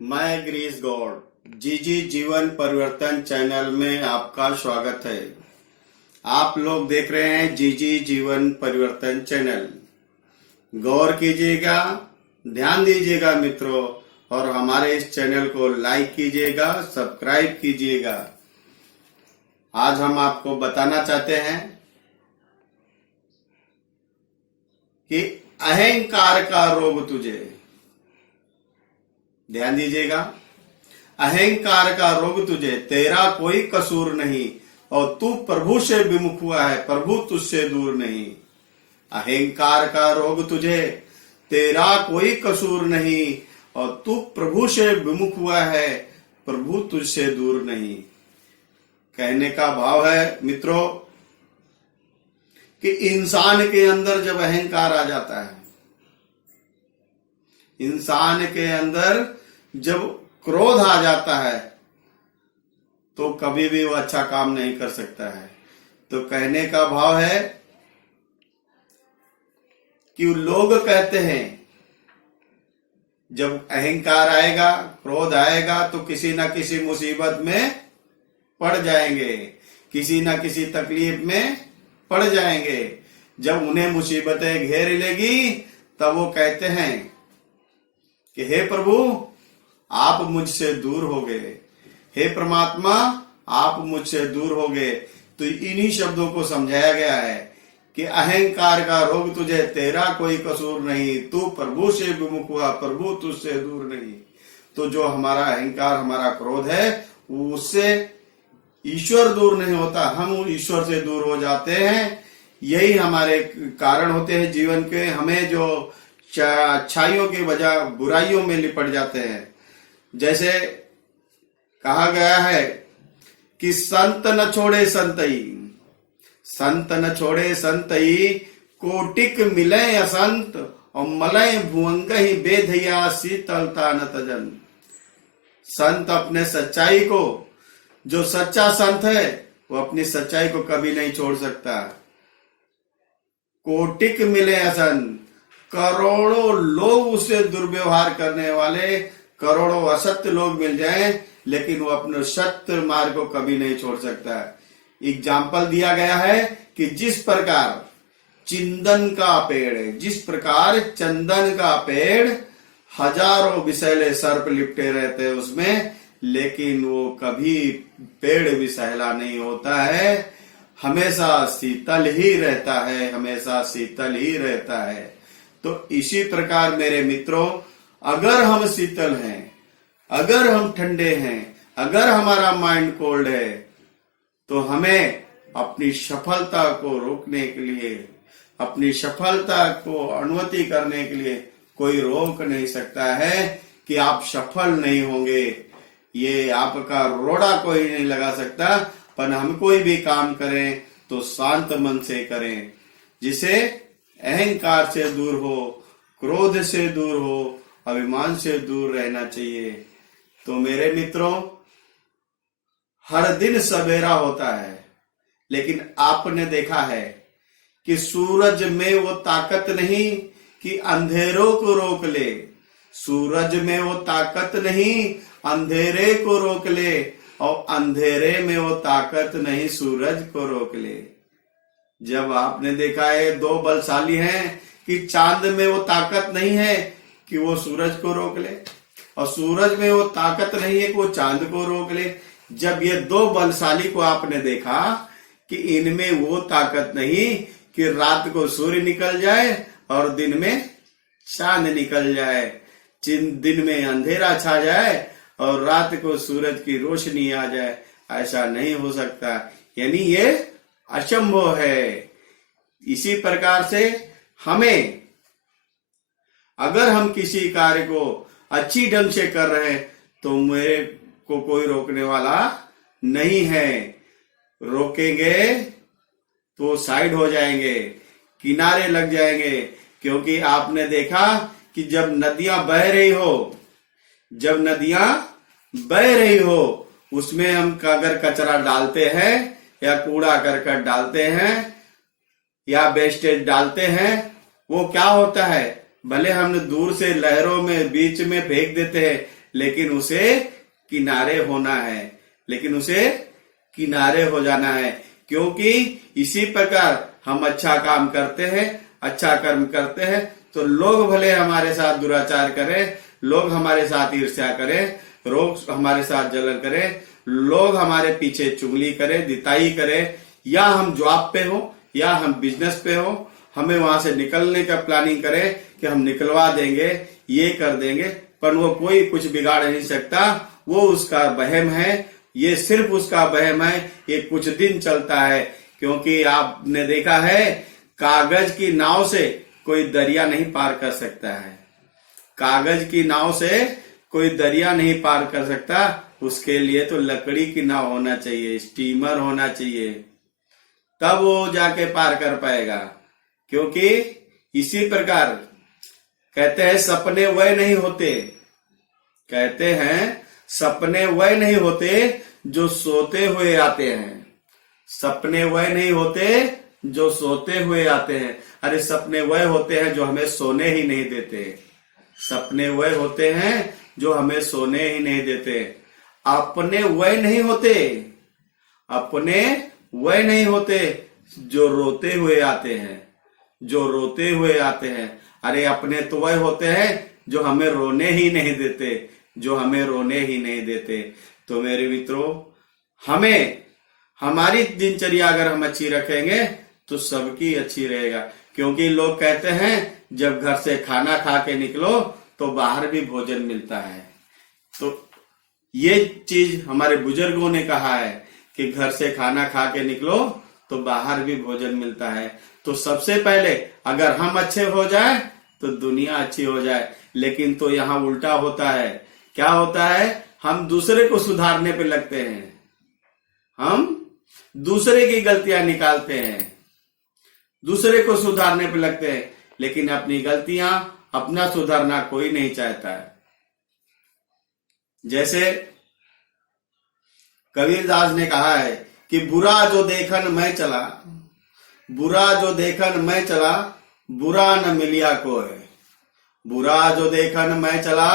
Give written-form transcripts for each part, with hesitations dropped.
मैं गिरीश गौड़ जी जीवन परिवर्तन चैनल में आपका स्वागत है। आप लोग देख रहे हैं जी जीवन परिवर्तन चैनल। गौर कीजिएगा, ध्यान दीजिएगा मित्रों, और हमारे इस चैनल को लाइक कीजिएगा, सब्सक्राइब कीजिएगा। आज हम आपको बताना चाहते हैं कि अहंकार का रोग तुझे, ध्यान दीजिएगा, अहंकार का रोग तुझे, तेरा कोई कसूर नहीं और तू प्रभु से विमुख हुआ है, प्रभु तुझसे दूर नहीं। अहंकार का रोग तुझे, तेरा कोई कसूर नहीं और तू प्रभु से विमुख हुआ है, प्रभु तुझसे दूर नहीं। कहने का भाव है मित्रों कि इंसान के अंदर जब अहंकार आ जाता है, इंसान के अंदर जब क्रोध आ जाता है, तो कभी भी वो अच्छा काम नहीं कर सकता है। तो कहने का भाव है कि लोग कहते हैं जब अहंकार आएगा, क्रोध आएगा, तो किसी ना किसी मुसीबत में पड़ जाएंगे, किसी ना किसी तकलीफ में पड़ जाएंगे। जब उन्हें मुसीबतें घेर लेगी तब वो कहते हैं कि हे प्रभु आप मुझसे दूर हो गए, हे परमात्मा आप मुझसे दूर हो गए। तो इन्हीं शब्दों को समझाया गया है कि अहंकार का रोग तुझे, तेरा कोई कसूर नहीं, तू प्रभु से विमुख हुआ, प्रभु तुझसे दूर नहीं। तो जो हमारा अहंकार, हमारा क्रोध है, उससे ईश्वर दूर नहीं होता, हम ईश्वर से दूर हो जाते हैं। यही हमारे कारण होते हैं जीवन के, हमें जो अच्छाइयों की बजाय बुराइयों में लिपट जाते हैं। जैसे कहा गया है कि संत न छोड़े संतई, संत न छोड़े संतई, कोटिक मिले असंत और मलय भुवंग ही बेधया शीतलता न तजन। संत अपने सच्चाई को, जो सच्चा संत है वो अपनी सच्चाई को कभी नहीं छोड़ सकता। कोटिक मिले असंत, करोड़ों लोग उससे दुर्व्यवहार करने वाले, करोड़ों असत्य लोग मिल जाएं, लेकिन वो अपने सत्य मार्ग को कभी नहीं छोड़ सकता। एग्जाम्पल दिया गया है कि जिस प्रकार चिंदन का पेड़ है, जिस प्रकार चंदन का पेड़ हजारों विषैले सर्प लिपटे रहते हैं उसमें, लेकिन वो कभी पेड़ विषैला नहीं होता है, हमेशा शीतल ही रहता है, हमेशा शीतल ही रहता है। तो इसी प्रकार मेरे मित्रों, अगर हम शीतल हैं, अगर हम ठंडे हैं, अगर हमारा माइंड कोल्ड है, तो हमें अपनी सफलता को रोकने के लिए, अपनी सफलता को अनुमति करने के लिए कोई रोक नहीं सकता है कि आप सफल नहीं होंगे। ये आपका रोड़ा कोई नहीं लगा सकता। पर हम कोई भी काम करें तो शांत मन से करें, जिसे अहंकार से दूर हो, क्रोध से दूर हो, अभिमान से दूर रहना चाहिए। तो मेरे मित्रों, हर दिन सवेरा होता है, लेकिन आपने देखा है कि सूरज में वो ताकत नहीं कि अंधेरों को रोक ले, सूरज में वो ताकत नहीं अंधेरे को रोक ले, और अंधेरे में वो ताकत नहीं सूरज को रोक ले। जब आपने देखा है दो बलशाली हैं कि चांद में वो ताकत नहीं है कि वो सूरज को रोक ले, और सूरज में वो ताकत नहीं है कि वो चांद को रोक ले। जब ये दो बलशाली को आपने देखा कि इनमें वो ताकत नहीं कि रात को सूर्य निकल जाए और दिन में चांद निकल जाए, दिन में अंधेरा छा जाए और रात को सूरज की रोशनी आ जाए, ऐसा नहीं हो सकता। यानी ये असंभव है। इसी प्रकार से हमें, अगर हम किसी कार्य को अच्छी ढंग से कर रहे हैं तो मेरे को कोई रोकने वाला नहीं है। रोकेंगे तो साइड हो जाएंगे, किनारे लग जाएंगे। क्योंकि आपने देखा कि जब नदियां बह रही हो, जब नदियां बह रही हो, उसमें हम अगर कचरा डालते हैं या कूड़ा करकट डालते हैं या वेस्टेज डालते हैं, वो क्या होता है, भले हम दूर से लहरों में बीच में फेंक देते हैं, लेकिन उसे किनारे होना है, लेकिन उसे किनारे हो जाना है। क्योंकि इसी प्रकार हम अच्छा काम करते हैं, अच्छा कर्म करते हैं, तो लोग भले हमारे साथ दुराचार करें, लोग हमारे साथ ईर्ष्या करें, लोग हमारे साथ जलन करें, लोग हमारे पीछे चुगली करें, दिताई करें, या हम जॉब पे हो या हम बिजनेस पे हो, हमें वहां से निकलने का प्लानिंग करें कि हम निकलवा देंगे, ये कर देंगे, पर वो कोई कुछ बिगाड़ नहीं सकता। वो उसका वहम है, ये सिर्फ उसका वहम है, ये कुछ दिन चलता है। क्योंकि आपने देखा है, कागज की नाव से कोई दरिया नहीं पार कर सकता है, कागज की नाव से कोई दरिया नहीं पार कर सकता। उसके लिए तो लकड़ी की नाव होना चाहिए, स्टीमर होना चाहिए, तब वो जाके पार कर पाएगा। क्योंकि इसी प्रकार कहते हैं सपने वह नहीं होते, कहते हैं सपने वह नहीं होते जो सोते हुए आते हैं, सपने वह नहीं होते जो सोते हुए आते हैं। अरे सपने वह होते हैं जो हमें सोने ही नहीं देते, सपने वह होते हैं जो हमें सोने ही नहीं देते। अपने वह नहीं होते, अपने वह नहीं होते जो रोते हुए आते हैं, जो रोते हुए आते हैं। अरे अपने तो वह होते हैं जो हमें रोने ही नहीं देते, जो हमें रोने ही नहीं देते। तो मेरे मित्रों, हमें हमारी दिनचर्या अगर हम अच्छी रखेंगे तो सबकी अच्छी रहेगा। क्योंकि लोग कहते हैं जब घर से खाना खा के निकलो तो बाहर भी भोजन मिलता है। तो ये चीज हमारे बुजुर्गों ने कहा है कि घर से खाना खा के निकलो तो बाहर भी भोजन मिलता है। तो सबसे पहले अगर हम अच्छे हो जाए तो दुनिया अच्छी हो जाए। लेकिन तो यहाँ उल्टा होता है, क्या होता है, हम दूसरे को सुधारने पे लगते हैं, हम दूसरे की गलतियां निकालते हैं, दूसरे को सुधारने पे लगते हैं, लेकिन अपनी गलतियां, अपना सुधारना कोई नहीं चाहता है। जैसे कबीरदास ने कहा है कि बुरा जो देखन मैं चला, बुरा जो देखन मैं चला, बुरा न मिलिया कोय, बुरा जो देखन मैं चला,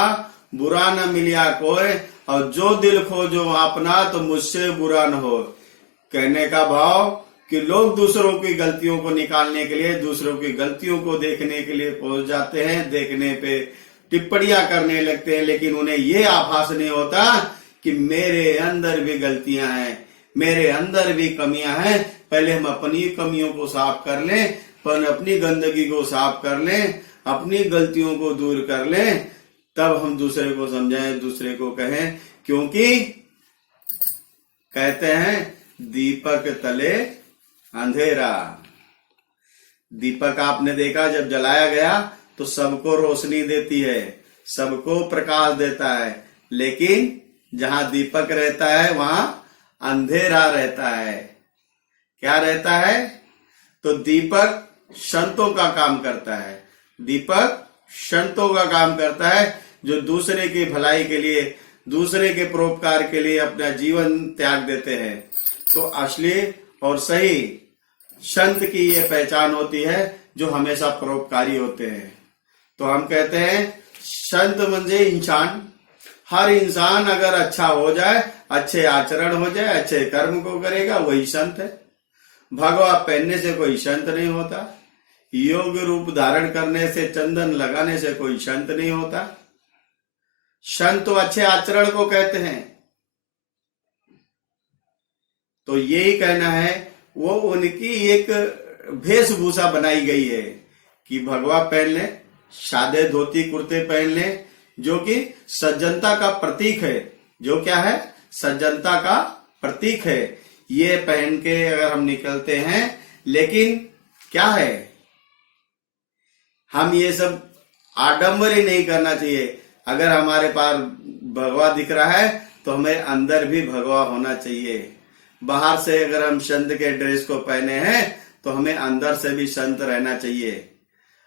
बुरा न मिलिया कोय, और जो दिल खोजो अपना तो मुझसे बुरा न हो। कहने का भाव कि लोग दूसरों की गलतियों को निकालने के लिए, दूसरों की गलतियों को देखने के लिए पहुंच जाते हैं, देखने पे टिप्पणियां करने लगते हैं, लेकिन उन्हें ये आभास नहीं होता कि मेरे अंदर भी गलतियां हैं, मेरे अंदर भी कमियां हैं। पहले हम अपनी कमियों को साफ कर लें, पर अपनी गंदगी को साफ कर लें, अपनी गलतियों को दूर कर लें, तब हम दूसरे को समझाएं, दूसरे को कहें। क्योंकि कहते हैं दीपक तले अंधेरा, दीपक आपने देखा जब जलाया गया तो सबको रोशनी देती है, सबको प्रकाश देता है, लेकिन जहां दीपक रहता है वहां अंधेरा रहता है। क्या रहता है? तो दीपक संतों का काम करता है, दीपक संतों का काम करता है, जो दूसरे की भलाई के लिए, दूसरे के परोपकार के लिए अपना जीवन त्याग देते हैं। तो असली और सही संत की ये पहचान होती है जो हमेशा परोपकारी होते हैं। तो हम कहते हैं संत म्हणजे इंसान, हर इंसान अगर अच्छा हो जाए, अच्छे आचरण हो जाए, अच्छे कर्म को करेगा, वही संत है। भगवा पहनने से कोई संत नहीं होता, योग रूप धारण करने से, चंदन लगाने से कोई संत नहीं होता। संत तो अच्छे आचरण को कहते हैं। तो यही कहना है, वो उनकी एक वेशभूषा बनाई गई है कि भगवा पहन ले, सादे धोती कुर्ते पहन ले, जो कि सज्जनता का प्रतीक है। जो क्या है? सज्जनता का प्रतीक है। ये पहन के अगर हम निकलते हैं, लेकिन क्या है, हम ये सब आडंबर ही नहीं करना चाहिए। अगर हमारे पास भगवा दिख रहा है तो हमें अंदर भी भगवा होना चाहिए। बाहर से अगर हम संत के ड्रेस को पहने हैं तो हमें अंदर से भी संत रहना चाहिए।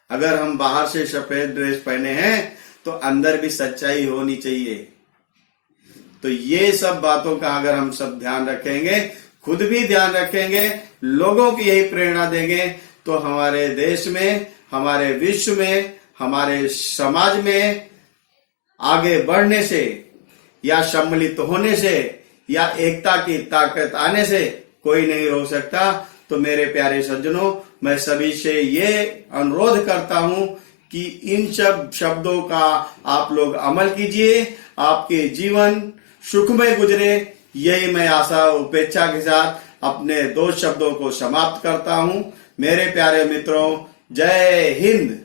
अगर हम बाहर से सफेद ड्रेस पहने हैं तो अंदर भी सच्चाई होनी चाहिए। तो ये सब बातों का अगर हम सब ध्यान रखेंगे, खुद भी ध्यान रखेंगे, लोगों की यही प्रेरणा देंगे, तो हमारे देश में, हमारे विश्व में, हमारे समाज में आगे बढ़ने से या सम्मिलित होने से या एकता की ताकत आने से कोई नहीं रोक सकता। तो मेरे प्यारे सज्जनों, मैं सभी से ये अनुरोध करता हूं कि इन सब शब्दों का आप लोग अमल कीजिए, आपके जीवन सुखमय गुजरे। यही मैं आशा उपेक्षा के साथ अपने 2 शब्दों को समाप्त करता हूं। मेरे प्यारे मित्रों, जय हिंद।